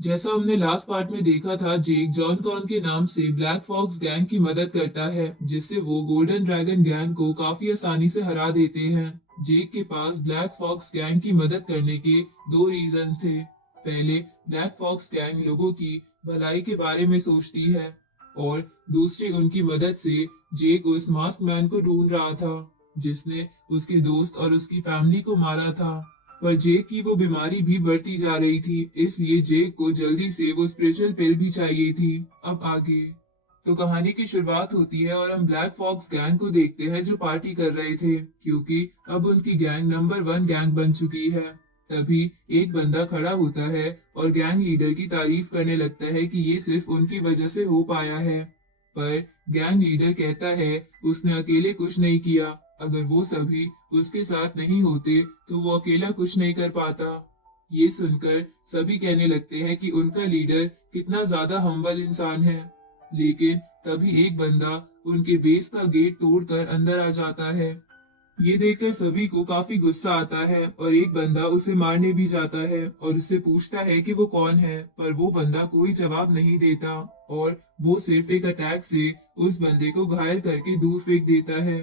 जैसा हमने last part में देखा था, जेक जॉन कॉन के नाम से ब्लैक फॉक्स गैंग की मदद करता है, जिससे वो गोल्डन ड्रैगन गैंग को काफी आसानी से हरा देते हैं। जेक के पास ब्लैक फॉक्स गैंग की मदद करने के दो रीजन थे। पहले, ब्लैक फॉक्स गैंग लोगों की भलाई के बारे में सोचती है, और दूसरी, उनकी मदद से जेक उस मास्क मैन को ढूंढ रहा था जिसने उसके दोस्त और उसकी फैमिली को मारा था। पर जेक की वो बीमारी भी बढ़ती जा रही थी, इसलिए जेक को जल्दी से वो स्पिरिचुअल पिल भी चाहिए थी। अब आगे तो कहानी की शुरुआत होती है और हम ब्लैक फॉक्स गैंग को देखते हैं जो पार्टी कर रहे थे, क्योंकि अब उनकी गैंग नंबर 1 गैंग बन चुकी है। तभी एक बंदा खड़ा होता है और गैंग लीडर की तारीफ करने लगता है कि ये सिर्फ उनकी वजह से हो पाया है। पर गैंग लीडर कहता है उसने अकेले कुछ नहीं किया, अगर वो सभी उसके साथ नहीं होते तो वो अकेला कुछ नहीं कर पाता। ये सुनकर सभी कहने लगते हैं कि उनका लीडर कितना ज्यादा हम्बल इंसान है। लेकिन तभी एक बंदा उनके बेस का गेट तोड़कर अंदर आ जाता है। ये देखकर सभी को काफी गुस्सा आता है और एक बंदा उसे मारने भी जाता है और उससे पूछता है कि वो कौन है, पर वो बंदा कोई जवाब नहीं देता और वो सिर्फ एक अटैक से उस बंदे को घायल करके दूर फेंक देता है।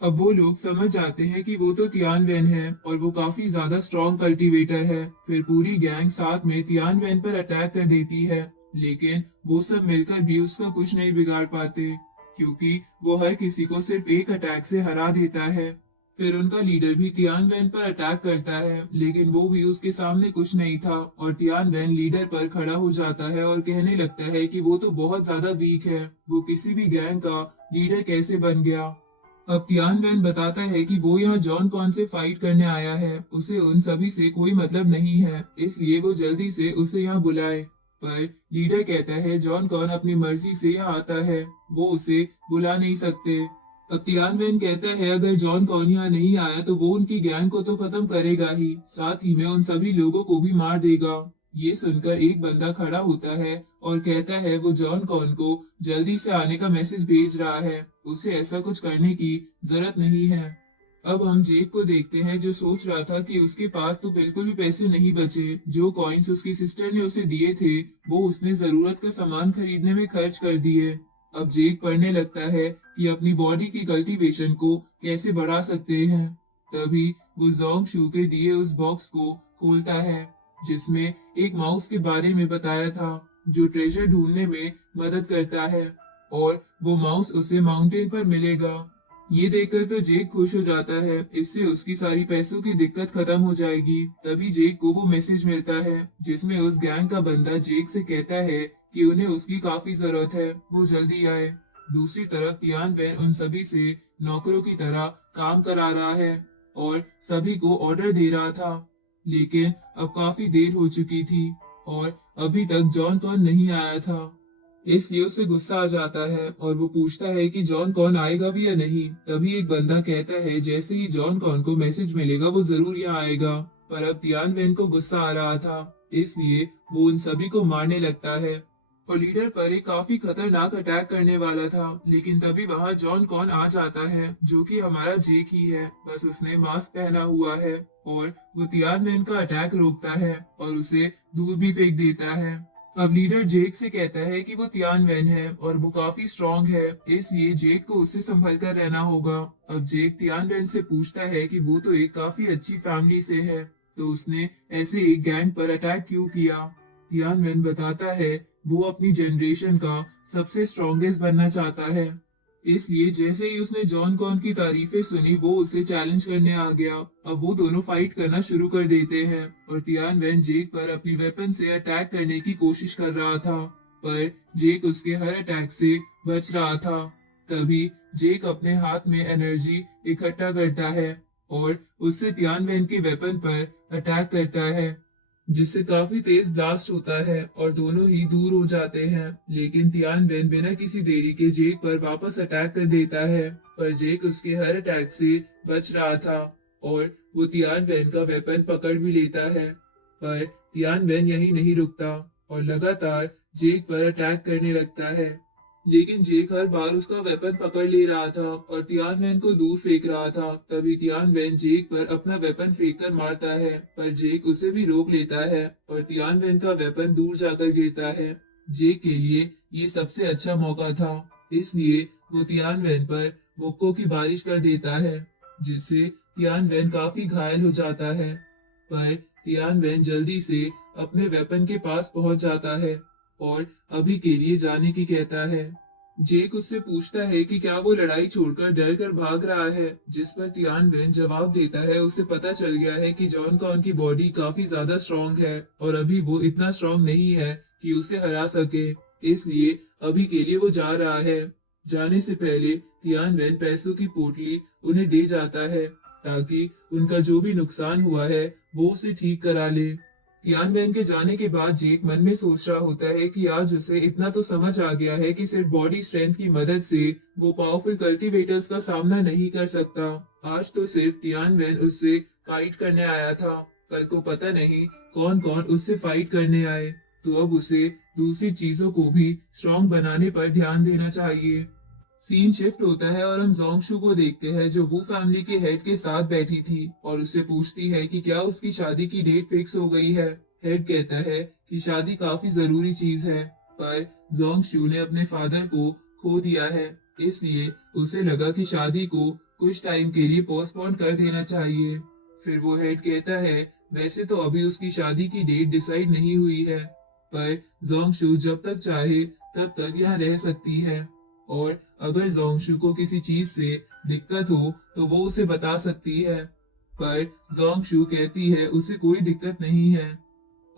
अब वो लोग समझ जाते हैं कि वो तो तियानवेन है और वो काफी ज्यादा स्ट्रॉन्ग कल्टीवेटर है। फिर पूरी गैंग साथ में तियानवेन पर अटैक कर देती है, लेकिन वो सब मिलकर भी उसका कुछ नहीं बिगाड़ पाते, क्योंकि वो हर किसी को सिर्फ एक अटैक से हरा देता है। फिर उनका लीडर भी तियानवेन पर अटैक करता है, लेकिन वो भी उसके सामने कुछ नहीं था और तियानवेन लीडर पर खड़ा हो जाता है और कहने लगता है कि वो तो बहुत ज्यादा वीक है, वो किसी भी गैंग का लीडर कैसे बन गया। अब तियानवेन बताता है कि वो यहाँ जॉन कॉन से फाइट करने आया है, उसे उन सभी से कोई मतलब नहीं है, इसलिए वो जल्दी से उसे यहाँ बुलाए। पर लीडर कहता है जॉन कॉन अपनी मर्जी से यहाँ आता है, वो उसे बुला नहीं सकते। अब तियानवेन कहता है अगर जॉन कॉन यहाँ नहीं आया तो वो उनकी गैंग को तो खत्म करेगा ही, साथ ही में उन सभी लोगों को भी मार देगा। ये सुनकर एक बंदा खड़ा होता है और कहता है वो जॉन कॉन को जल्दी से आने का मैसेज भेज रहा है, उसे ऐसा कुछ करने की जरूरत नहीं है। अब हम जेक को देखते हैं जो सोच रहा था कि उसके पास तो बिल्कुल भी पैसे नहीं बचे, जो कॉइन्स उसकी सिस्टर ने उसे दिए थे वो उसने जरूरत का सामान खरीदने में खर्च कर दिए। अब जेक पढ़ने लगता है कि अपनी बॉडी की कल्टीवेशन को कैसे बढ़ा सकते हैं। तभी वो जोंग शू के दिए उस बॉक्स को खोलता है, जिसमें एक माउस के बारे में बताया था जो ट्रेजर ढूंढने में मदद करता है, और वो माउस उसे माउंटेन पर मिलेगा। ये देखकर तो जेक खुश हो जाता है, इससे उसकी सारी पैसों की दिक्कत खत्म हो जाएगी। तभी जेक को वो मैसेज मिलता है जिसमें उस गैंग का बंदा जेक से कहता है कि उन्हें उसकी काफी जरूरत है, वो जल्दी आए। दूसरी तरफ तियानवेन उन सभी से नौकरों की तरह काम करा रहा है और सभी को ऑर्डर दे रहा था, लेकिन अब काफी देर हो चुकी थी और अभी तक जॉन कॉन नहीं आया था। इसलिए उसे गुस्सा आ जाता है और वो पूछता है कि जॉन कॉन आएगा भी या नहीं। तभी एक बंदा कहता है जैसे ही जॉन कॉन को मैसेज मिलेगा वो जरूर यहाँ आएगा। पर अब तियानवेन को गुस्सा आ रहा था, इसलिए वो उन सभी को मारने लगता है और लीडर पर एक काफी खतरनाक अटैक करने वाला था। लेकिन तभी वहां जॉन कॉन आ जाता है जो कि हमारा जेक ही है, बस उसने मास्क पहना हुआ है और वो तियानवेन का अटैक रोकता है और उसे दूर भी फेंक देता है। अब लीडर जेक से कहता है कि वो तियानवेन है और वो काफी स्ट्रांग है, इसलिए जेक को उससे संभल कर रहना होगा। अब जेक तियानवेन से पूछता है कि वो तो एक काफी अच्छी फैमिली से है, तो उसने ऐसे एक गैंग पर अटैक क्यों किया। तियानवेन बताता है वो अपनी जनरेशन का सबसे स्ट्रॉन्गेस्ट बनना चाहता है, इसलिए जैसे ही उसने जॉन कॉन की तारीफें सुनी वो उसे चैलेंज करने आ गया। अब वो दोनों फाइट करना शुरू कर देते हैं और तियानवेन जेक पर अपनी वेपन से अटैक करने की कोशिश कर रहा था, पर जेक उसके हर अटैक से बच रहा था। तभी जेक अपने हाथ में एनर्जी इकट्ठा करता है और उससे तियानवेन के वेपन पर अटैक करता है, जिससे काफी तेज ब्लास्ट होता है और दोनों ही दूर हो जाते हैं। लेकिन तियानवेन बिना किसी देरी के जेक पर वापस अटैक कर देता है, पर जेक उसके हर अटैक से बच रहा था और वो तियानवेन का वेपन पकड़ भी लेता है। पर तियानवेन यही नहीं रुकता और लगातार जेक पर अटैक करने लगता है। लेकिन जेक हर बार उसका वेपन पकड़ ले रहा था और तियानवेन को दूर फेंक रहा था। तभी तियानवेन जेक पर अपना वेपन फेंक कर मारता है, पर जेक उसे भी रोक लेता है और तियानवेन का वेपन दूर जाकर गिरता है। जेक के लिए ये सबसे अच्छा मौका था, इसलिए वो तियानवेन पर मुक्कों की बारिश कर देता है, जिससे तियानवेन काफी घायल हो जाता है। पर तियानवेन जल्दी से अपने वेपन के पास पहुंच जाता है और अभी के लिए जाने की कहता है। जेक उससे पूछता है कि क्या वो लड़ाई छोड़कर डर कर भाग रहा है, जिस पर तियानवेन जवाब देता है उसे पता चल गया है कि जॉन कॉन की बॉडी काफी ज्यादा स्ट्रांग है और अभी वो इतना स्ट्रांग नहीं है कि उसे हरा सके, इसलिए अभी के लिए वो जा रहा है। जाने से पहले तियानवेन पैसों की पोटली उन्हें दे जाता है ताकि उनका जो भी नुकसान हुआ है वो उसे ठीक करा ले। तियानवेन के जाने के बाद जेक मन में सोच रहा होता है कि आज उसे इतना तो समझ आ गया है कि सिर्फ बॉडी स्ट्रेंथ की मदद से वो पावरफुल कल्टीवेटर्स का सामना नहीं कर सकता। आज तो सिर्फ तियानवेन उससे फाइट करने आया था, कल को पता नहीं कौन कौन उससे फाइट करने आए, तो अब उसे दूसरी चीजों को भी स्ट्रॉन्ग बनाने पर ध्यान देना चाहिए। सीन शिफ्ट होता है और हम जोंगशू को देखते हैं जो वू फैमिली के हेड के साथ बैठी थी और उससे पूछती है कि क्या उसकी शादी की डेट फिक्स हो गई है। हेड कहता है कि शादी काफी जरूरी चीज है, पर जोंगशू ने अपने फादर को खो दिया है, इसलिए उसे लगा कि शादी को कुछ टाइम के लिए पोस्टपोन कर देना चाहिए। फिर वो हेड कहता है वैसे तो अभी उसकी शादी की डेट डिसाइड नहीं हुई है, पर जोंगशू जब तक चाहे तब तक यहाँ रह सकती है और अगर जोंगशू को किसी चीज से दिक्कत हो तो वो उसे बता सकती है। पर जोंगशू कहती है उसे कोई दिक्कत नहीं है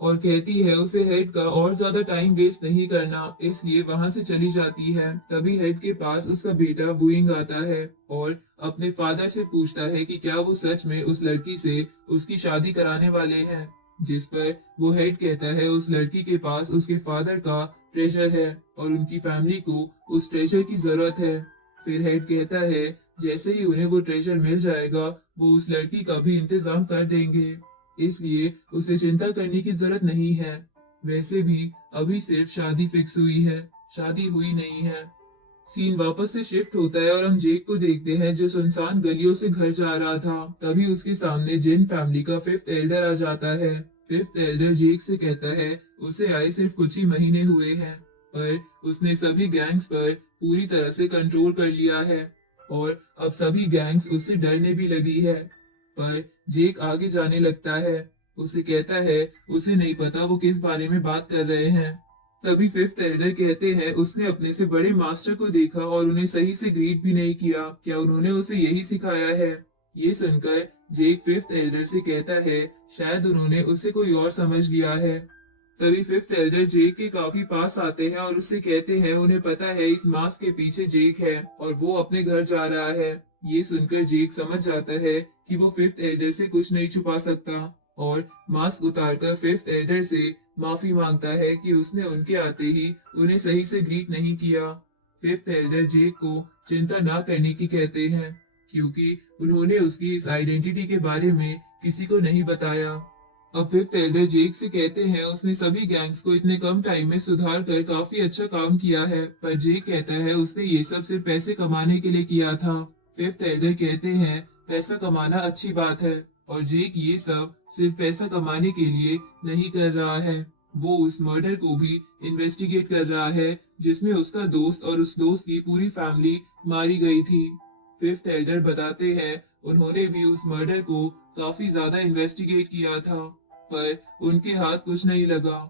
और कहती है उसे हेड का और ज्यादा टाइम वेस्ट नहीं करना, इसलिए वहां से चली जाती है। तभी हेड के पास उसका बेटा वुइंग आता है और अपने फादर से पूछता है कि क्या वो सच में उस लड़की से उसकी शादी कराने वाले हैं, जिस पर वो हेड कहता है उस लड़की के पास उसके फादर का ट्रेजर है और उनकी फैमिली को उस ट्रेजर की जरूरत है। फिर हेड कहता है जैसे ही उन्हें वो ट्रेजर मिल जाएगा वो उस लड़की का भी इंतजाम कर देंगे, इसलिए उसे चिंता करने की जरूरत नहीं है। वैसे भी अभी सिर्फ शादी फिक्स हुई है, शादी हुई नहीं है। सीन वापस से शिफ्ट होता है और हम जेक को देखते हैं जो सुनसान गलियों से घर जा रहा था। तभी उसके सामने जिन फैमिली का फिफ्थ एल्डर आ जाता है। फिफ्थ एल्डर जेक से कहता है उसे आए सिर्फ कुछ ही महीने हुए हैं, पर उसने सभी गैंग्स पर पूरी तरह से कंट्रोल कर लिया है और अब सभी गैंग्स उससे डरने भी लगी है। पर जेक आगे जाने लगता है, उसे कहता है उसे नहीं पता वो किस बारे में बात कर रहे हैं। तभी फिफ्थ एल्डर कहते हैं उसने अपने से बड़े मास्टर को देखा और उन्हें सही से ग्रीट भी नहीं किया, क्या उन्होंने उसे यही सिखाया है। ये सुनकर जेक फिफ्थ एल्डर से कहता है शायद उन्होंने उसे कोई और समझ लिया है। तभी फिफ्थ एल्डर जेक के काफी पास आते हैं और उससे कहते हैं उन्हें पता है इस मास्क के पीछे जेक है और वो अपने घर जा रहा है। ये सुनकर जेक समझ जाता है कि वो फिफ्थ एल्डर से कुछ नहीं छुपा सकता और मास्क उतारकर फिफ्थ एल्डर से माफी मांगता है कि उसने उनके आते ही उन्हें सही से ग्रीट नहीं किया। फिफ्थ एल्डर जेक को चिंता ना करने की कहते हैं क्योंकि उन्होंने उसकी इस आइडेंटिटी के बारे में किसी को नहीं बताया। अब फिफ्थ एल्डर जेक से कहते हैं उसने सभी गैंग्स को इतने कम टाइम में सुधार कर काफी अच्छा काम किया है, पर जेक कहता है उसने ये सब सिर्फ पैसे कमाने के लिए किया था। फिफ्थ एल्डर कहते हैं पैसा कमाना अच्छी बात है और जेक ये सब सिर्फ पैसा कमाने के लिए नहीं कर रहा है, वो उस मर्डर को भी इन्वेस्टिगेट कर रहा है जिसमें उसका दोस्त और उस दोस्त की पूरी फैमिली मारी गई थी। फिफ्थ एल्डर बताते हैं उन्होंने भी उस मर्डर को काफी ज्यादा इन्वेस्टिगेट किया था, पर उनके हाथ कुछ नहीं लगा,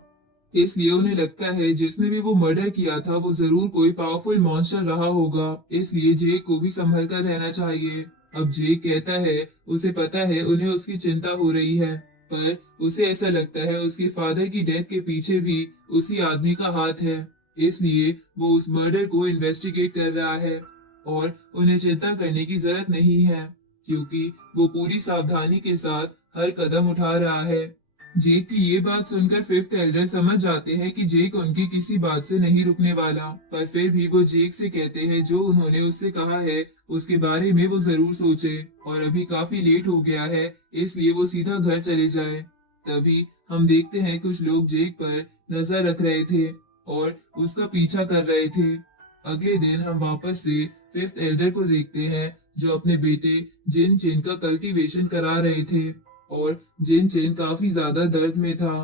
इसलिए उन्हें लगता है जिसने भी वो मर्डर किया था वो जरूर कोई पावरफुल मॉन्स्टर रहा होगा, इसलिए जेक को भी संभल कर रहना चाहिए। अब जेक कहता है उसे पता है उन्हें उसकी चिंता हो रही है, पर उसे ऐसा लगता है उसके फादर की डेथ के पीछे भी उसी आदमी का हाथ है, इसलिए वो उस मर्डर को इन्वेस्टिगेट कर रहा है और उन्हें चिंता करने की जरूरत नहीं है क्योंकि वो पूरी सावधानी के साथ हर कदम उठा रहा है। जेक की ये बात सुनकर फिफ्थ एल्डर समझ जाते हैं कि जेक उनकी किसी बात से नहीं रुकने वाला, पर फिर भी वो जेक से कहते हैं जो उन्होंने उससे कहा है उसके बारे में वो जरूर सोचे और अभी काफी लेट हो गया है इसलिए वो सीधा घर चले जाए। तभी हम देखते हैं कुछ लोग जेक पर नजर रख रहे थे और उसका पीछा कर रहे थे। अगले दिन हम वापस से फिफ्थ एल्डर को देखते हैं जो अपने बेटे जिन चिन का कल्टीवेशन करा रहे थे। और जिन चिन काफी ज्यादा दर्द में था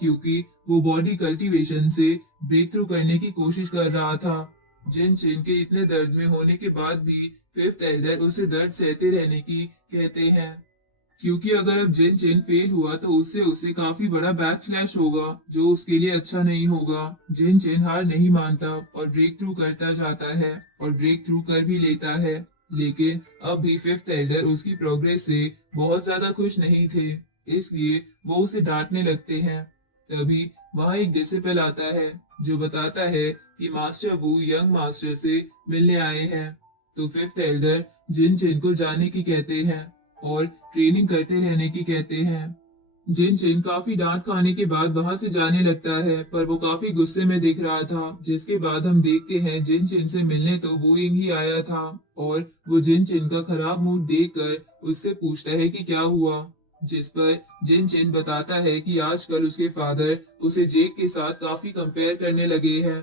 क्योंकि वो बॉडी कल्टीवेशन से ब्रेक थ्रू करने की कोशिश कर रहा था। जिन चिन के इतने दर्द में होने के बाद भी फिफ्थ एल्डर उसे दर्द सहते रहने की कहते हैं क्योंकि अगर अब जिन चिन फेल हुआ तो उससे उसे काफी बड़ा बैकस्लैश होगा जो उसके लिए अच्छा नहीं होगा। जिन चिन हार नहीं मानता और ब्रेक थ्रू करता जाता है और ब्रेक थ्रू कर भी लेता है, लेकिन अब भी फिफ्थ एल्डर उसकी प्रोग्रेस से बहुत ज्यादा खुश नहीं थे, इसलिए वो उसे डांटने लगते हैं। तभी वहां एक डिसिपल आता है जो बताता है कि मास्टर वू यंग मास्टर से मिलने आए हैं। तो फिफ्थ एल्डर जिन चिन को जाने की कहते हैं और ट्रेनिंग करते रहने की कहते हैं। जिन चिन काफी डांट खाने के बाद वहां से जाने लगता है पर वो काफी गुस्से में दिख रहा था, जिसके बाद हम देखते हैं जिन चिन से मिलने तो वो इंग ही आया था और वो जिन चिन का खराब मूड देखकर उससे पूछता है कि क्या हुआ, जिस पर जिन चिन बताता है कि आजकल उसके फादर उसे जेक के साथ काफी कंपेयर करने लगे हैं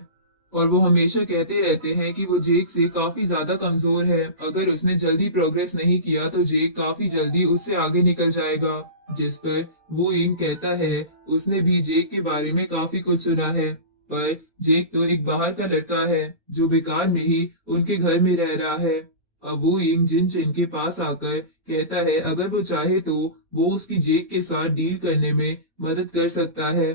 और वो हमेशा कहते रहते हैं कि वो जेक से काफी ज्यादा कमजोर है, अगर उसने जल्दी प्रोग्रेस नहीं किया तो जेक काफी जल्दी उससे आगे निकल जाएगा। जिस पर वो इन कहता है उसने भी जेक के बारे में काफी कुछ सुना है, पर जेक तो एक बाहर का लड़का है जो बेकार में ही उनके घर में रह रहा है। अब वो इंग जिन चिन के पास आकर कहता है अगर वो चाहे तो वो उसकी जेक के साथ डील करने में मदद कर सकता है।